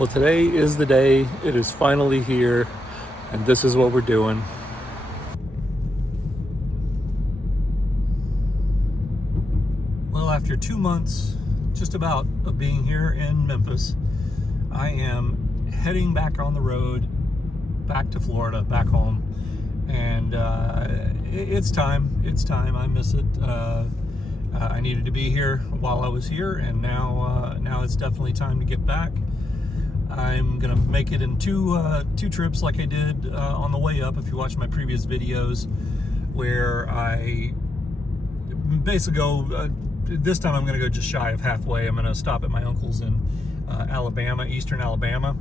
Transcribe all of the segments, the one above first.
Well, today is the day. It is finally here, and this is what we're doing. Well, after 2 months, just about, of being here in Memphis, I am heading back on the road, back to Florida, back home, and it's time. It's time. I miss it. I needed to be here while I was here, and now it's definitely time to get back. I'm gonna make it in two trips like I did on the way up. If you watch my previous videos, where I basically go, this time I'm gonna go just shy of halfway. I'm gonna stop at my uncle's in Alabama, eastern Alabama,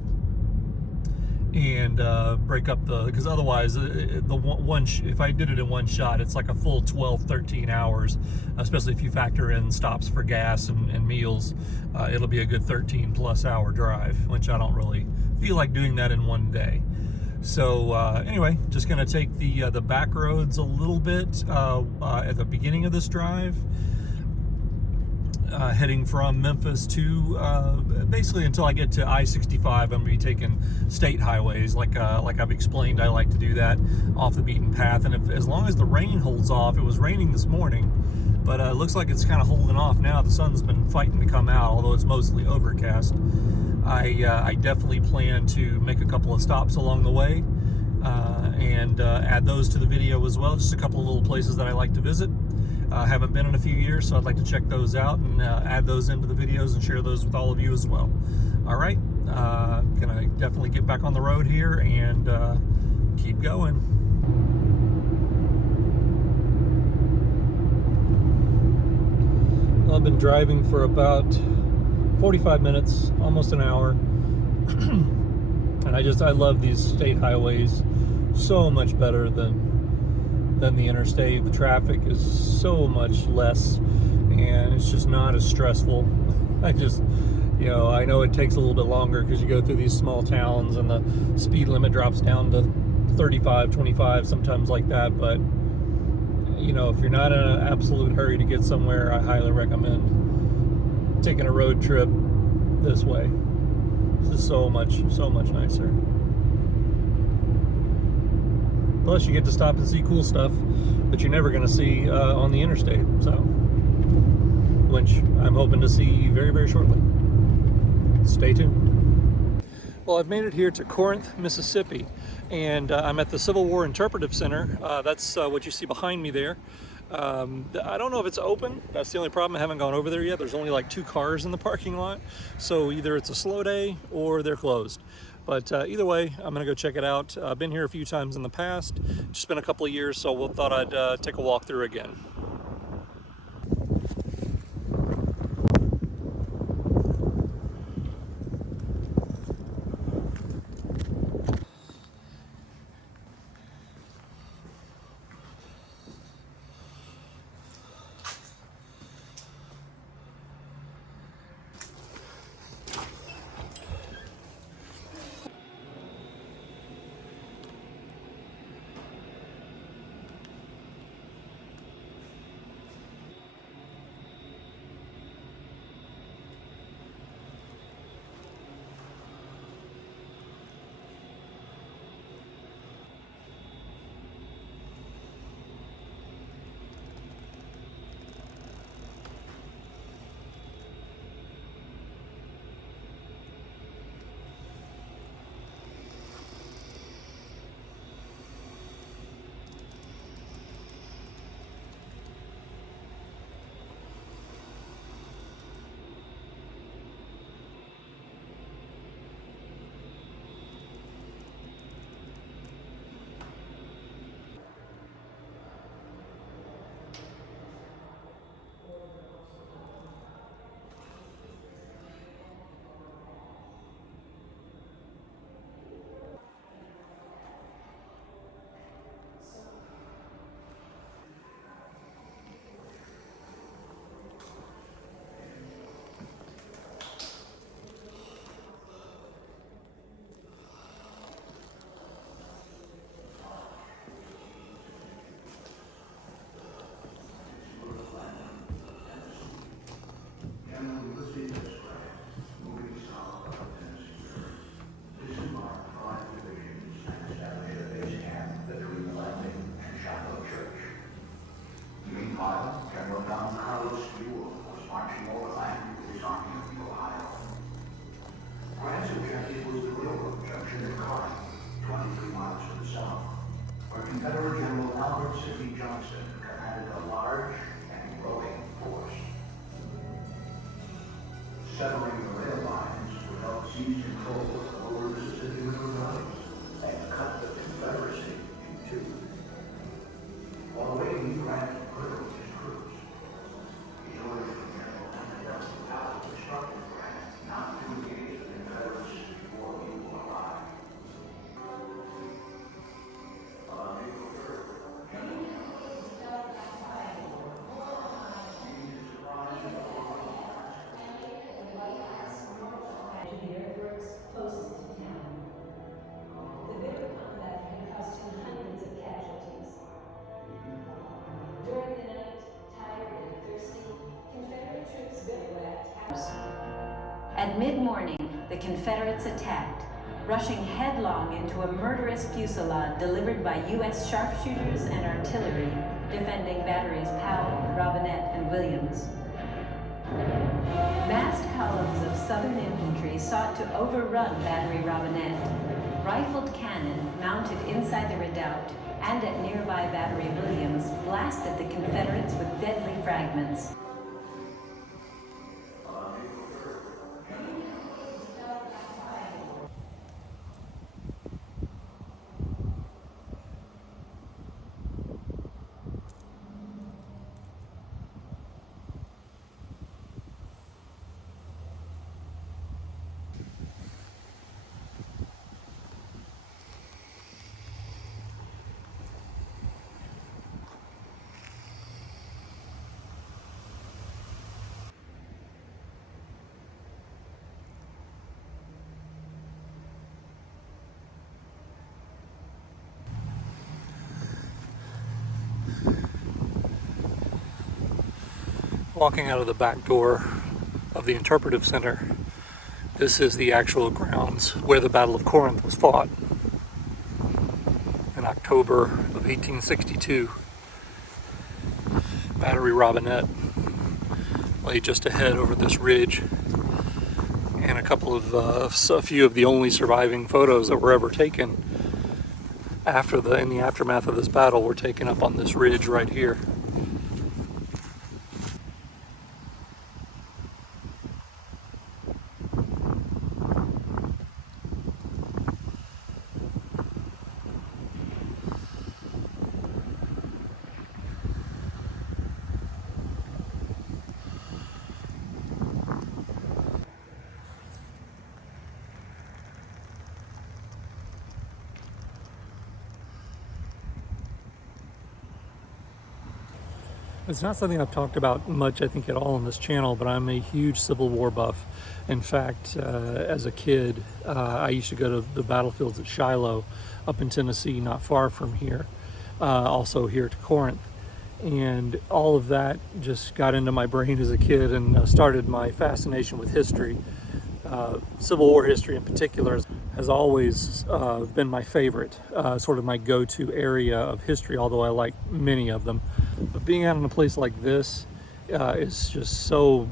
and break up because otherwise if I did it in one shot, it's like a full 12-13 hours, especially if you factor in stops for gas and meals. It'll be a good 13+ hour drive, which I don't really feel like doing that in one day. So anyway, just gonna take the back roads a little bit at the beginning of this drive, heading from Memphis to basically until I get to I-65. I'm gonna be taking state highways, like I've explained. I like to do that off the beaten path, and as long as the rain holds off. It was raining this morning, but it looks like it's kind of holding off now. The sun's been fighting to come out, although it's mostly overcast. I definitely plan to make a couple of stops along the way and add those to the video as well. Just a couple of little places that I like to visit. Haven't been in a few years, so I'd like to check those out and add those into the videos and share those with all of you as well. All right, gonna definitely get back on the road here and keep going. I've been driving for about 45 minutes, almost an hour, and I love these state highways so much better than the interstate. The traffic is so much less, and it's just not as stressful. I know it takes a little bit longer because you go through these small towns and the speed limit drops down to 35, 25, sometimes like that. But if you're not in an absolute hurry to get somewhere, I highly recommend taking a road trip this way. It's just so much nicer. Plus, you get to stop and see cool stuff that you're never going to see on the interstate. So, which I'm hoping to see very, very shortly. Stay tuned. Well, I've made it here to Corinth, Mississippi, and I'm at the Civil War Interpretive Center. That's what you see behind me there. I don't know if it's open. That's the only problem. I haven't gone over there yet. There's only like 2 cars in the parking lot, so either it's a slow day or they're closed. But either way, I'm gonna go check it out. I've been here a few times in the past. Just been a couple of years, so thought I'd take a walk through again. At mid-morning, the Confederates attacked, rushing headlong into a murderous fusillade delivered by U.S. sharpshooters and artillery, defending batteries Powell, Robinette, and Williams. Massed columns of Southern infantry sought to overrun Battery Robinette. Rifled cannon mounted inside the redoubt and at nearby Battery Williams blasted the Confederates with deadly fragments. Walking out of the back door of the Interpretive Center, this is the actual grounds where the Battle of Corinth was fought in October of 1862. Battery Robinette lay just ahead over this ridge, and a few of the only surviving photos that were ever taken in the aftermath of this battle were taken up on this ridge right here. It's not something I've talked about much, I think, at all on this channel, but I'm a huge Civil War buff. In fact, as a kid, I used to go to the battlefields at Shiloh up in Tennessee, not far from here, also here to Corinth. And all of that just got into my brain as a kid and started my fascination with history. Civil War history in particular has always been my favorite, sort of my go-to area of history, although I like many of them. But being out in a place like this is just so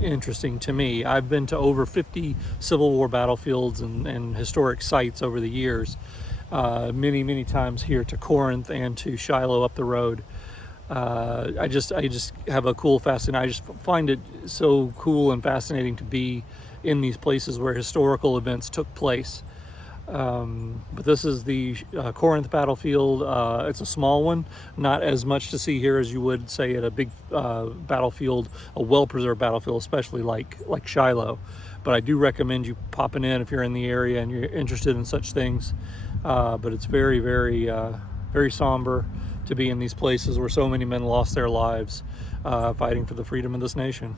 interesting to me. I've been to over 50 Civil War battlefields and historic sites over the years, many times here to Corinth and to Shiloh up the road. I just have a cool fascination. I just find it so cool and fascinating to be in these places where historical events took place. But this is the Corinth Battlefield. It's a small one, not as much to see here as you would say at a big battlefield, a well-preserved battlefield, especially like Shiloh. But I do recommend you popping in if you're in the area and you're interested in such things. But it's very somber to be in these places where so many men lost their lives fighting for the freedom of this nation.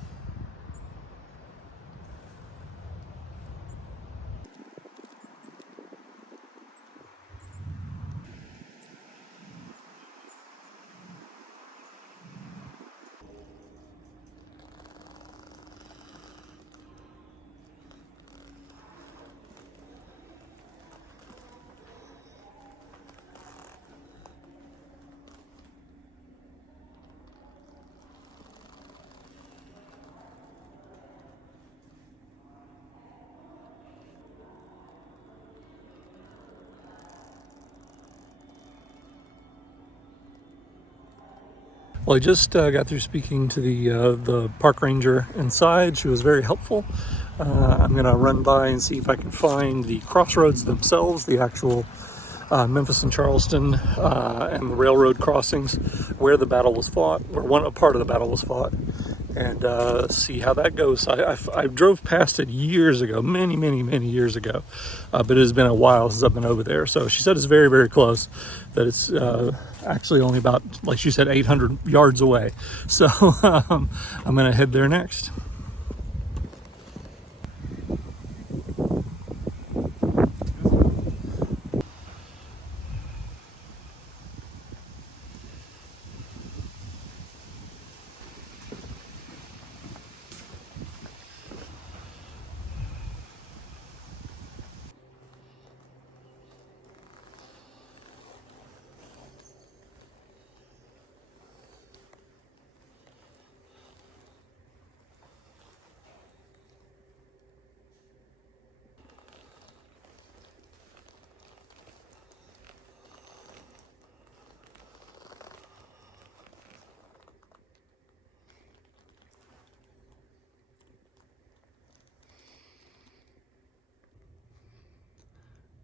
Well, I just got through speaking to the park ranger inside. She was very helpful. I'm going to run by and see if I can find the crossroads themselves, the actual Memphis and Charleston and the railroad crossings where the battle was fought, or a part of the battle was fought, and see how that goes. I drove past it years ago, many years ago, but it has been a while since I've been over there. So she said it's very close, that it's actually only about, like she said, 800 yards away. So I'm gonna head there next.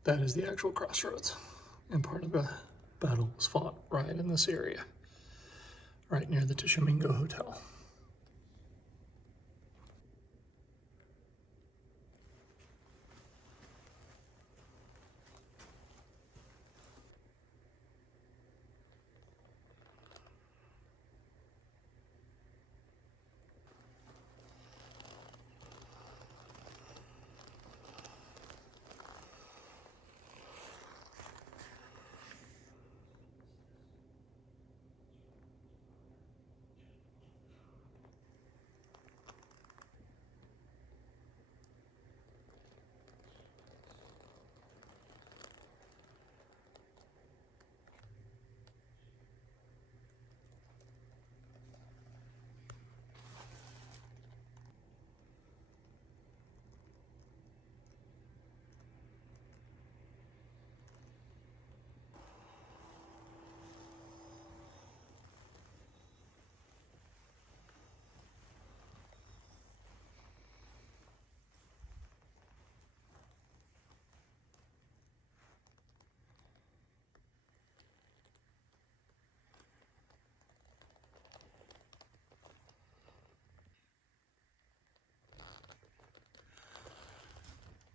that is the actual crossroads. And part of the battle was fought right in this area, right near the Tishomingo Hotel.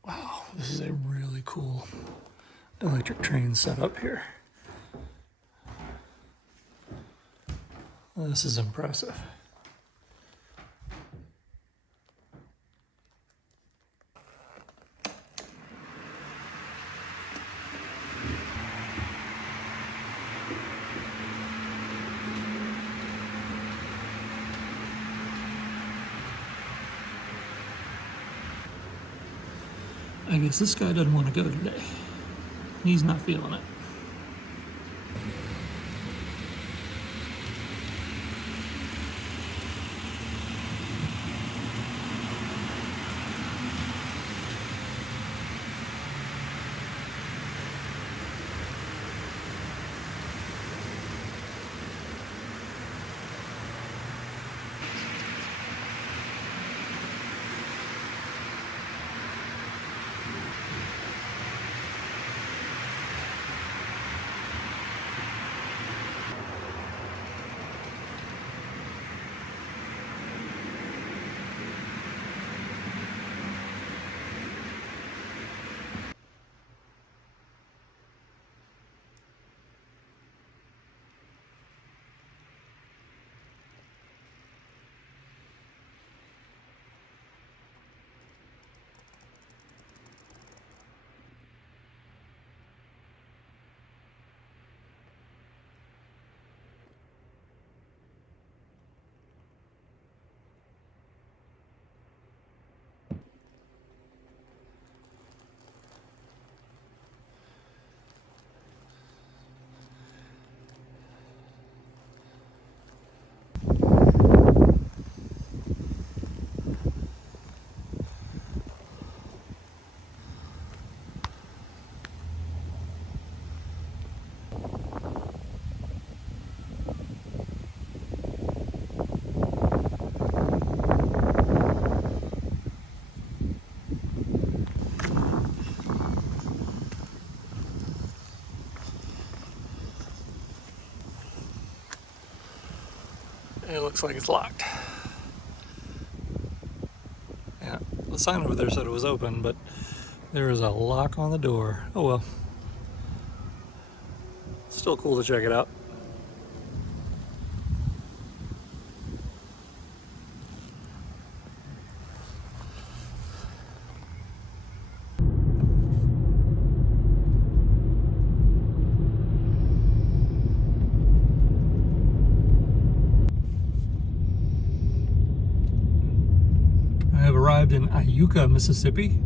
Wow, this is a really cool electric train setup here. This is impressive. I guess this guy doesn't want to go today. He's not feeling it. It looks like it's locked. Yeah, the sign over there said it was open, but there is a lock on the door. Oh well. Still cool to check it out. Arrived in Iuka, Mississippi.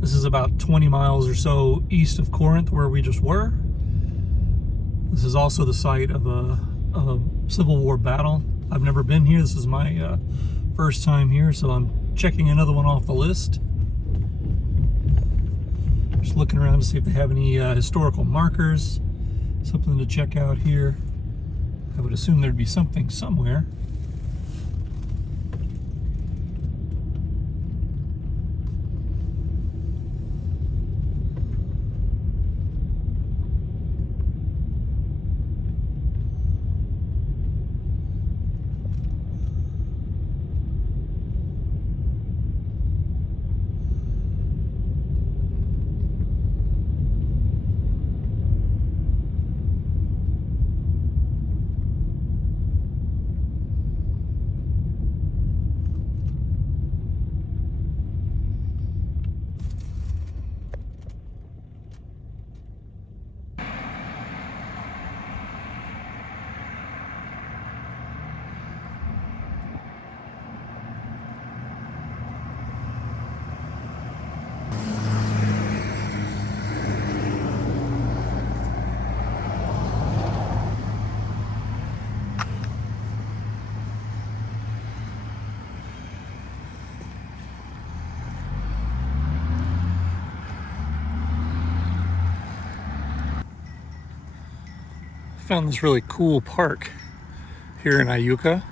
This is about 20 miles or so east of Corinth, where we just were. This is also the site of a Civil War battle. I've never been here. This is my first time here, so I'm checking another one off the list. Just looking around to see if they have any historical markers, something to check out here. I would assume there'd be something somewhere. Found this really cool park here in Iuka.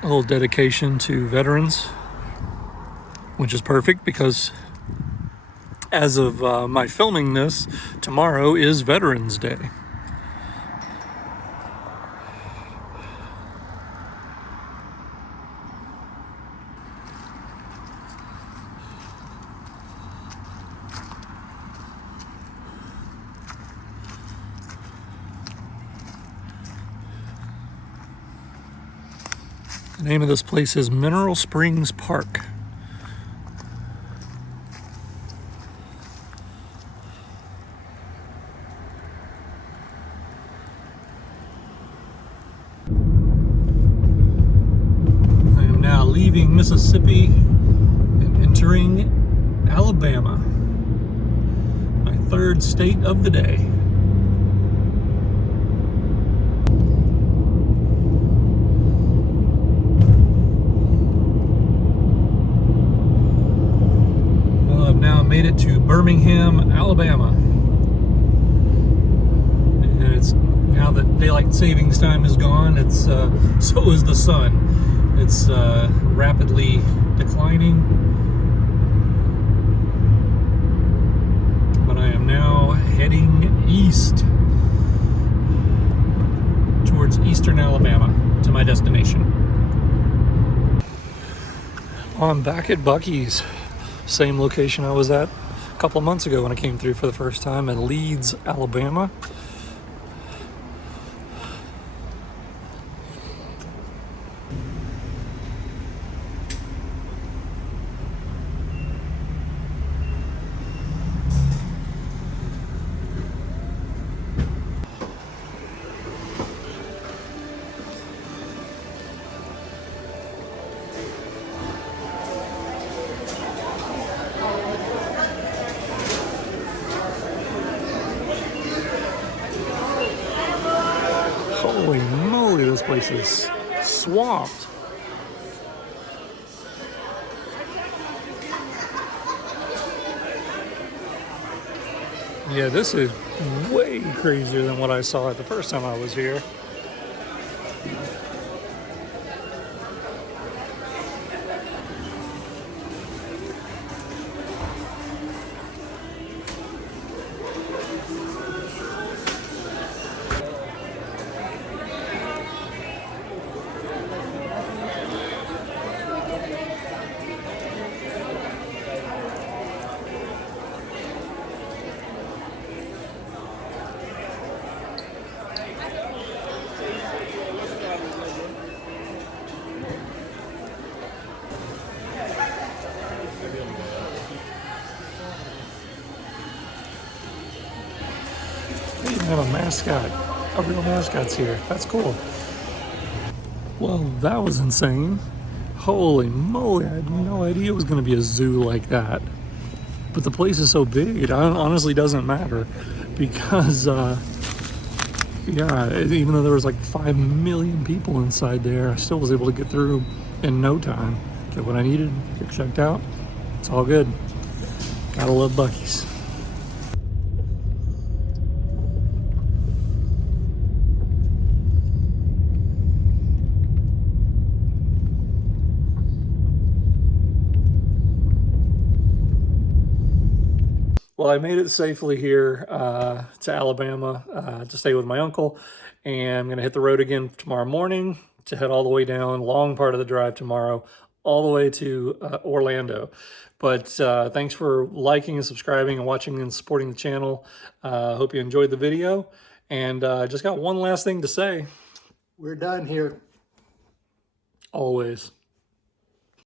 A little dedication to veterans, which is perfect because as of my filming this, tomorrow is Veterans Day. The name of this place is Mineral Springs Park. I am now leaving Mississippi and entering Alabama, my third state of the day. Made it to Birmingham, Alabama, and it's now that daylight savings time is gone. It's so is the sun. It's rapidly declining, but I am now heading east towards eastern Alabama to my destination. I'm back at Buc-ees. Same location I was at a couple of months ago when I came through for the first time in Leeds, Alabama. Holy moly, this place is swamped. Yeah, this is way crazier than what I saw the first time I was here. They even have a mascot. A real mascot's here. That's cool. Well, that was insane. Holy moly, I had no idea it was going to be a zoo like that. But the place is so big, it honestly doesn't matter. Because, yeah, even though there was like 5 million people inside there, I still was able to get through in no time. Get what I needed, get checked out. It's all good. Gotta love Buc-ees. Well, I made it safely here to Alabama to stay with my uncle, and I'm going to hit the road again tomorrow morning to head all the way down, long part of the drive tomorrow, all the way to Orlando. But thanks for liking and subscribing and watching and supporting the channel. Hope you enjoyed the video, and just got one last thing to say. We're done here. Always.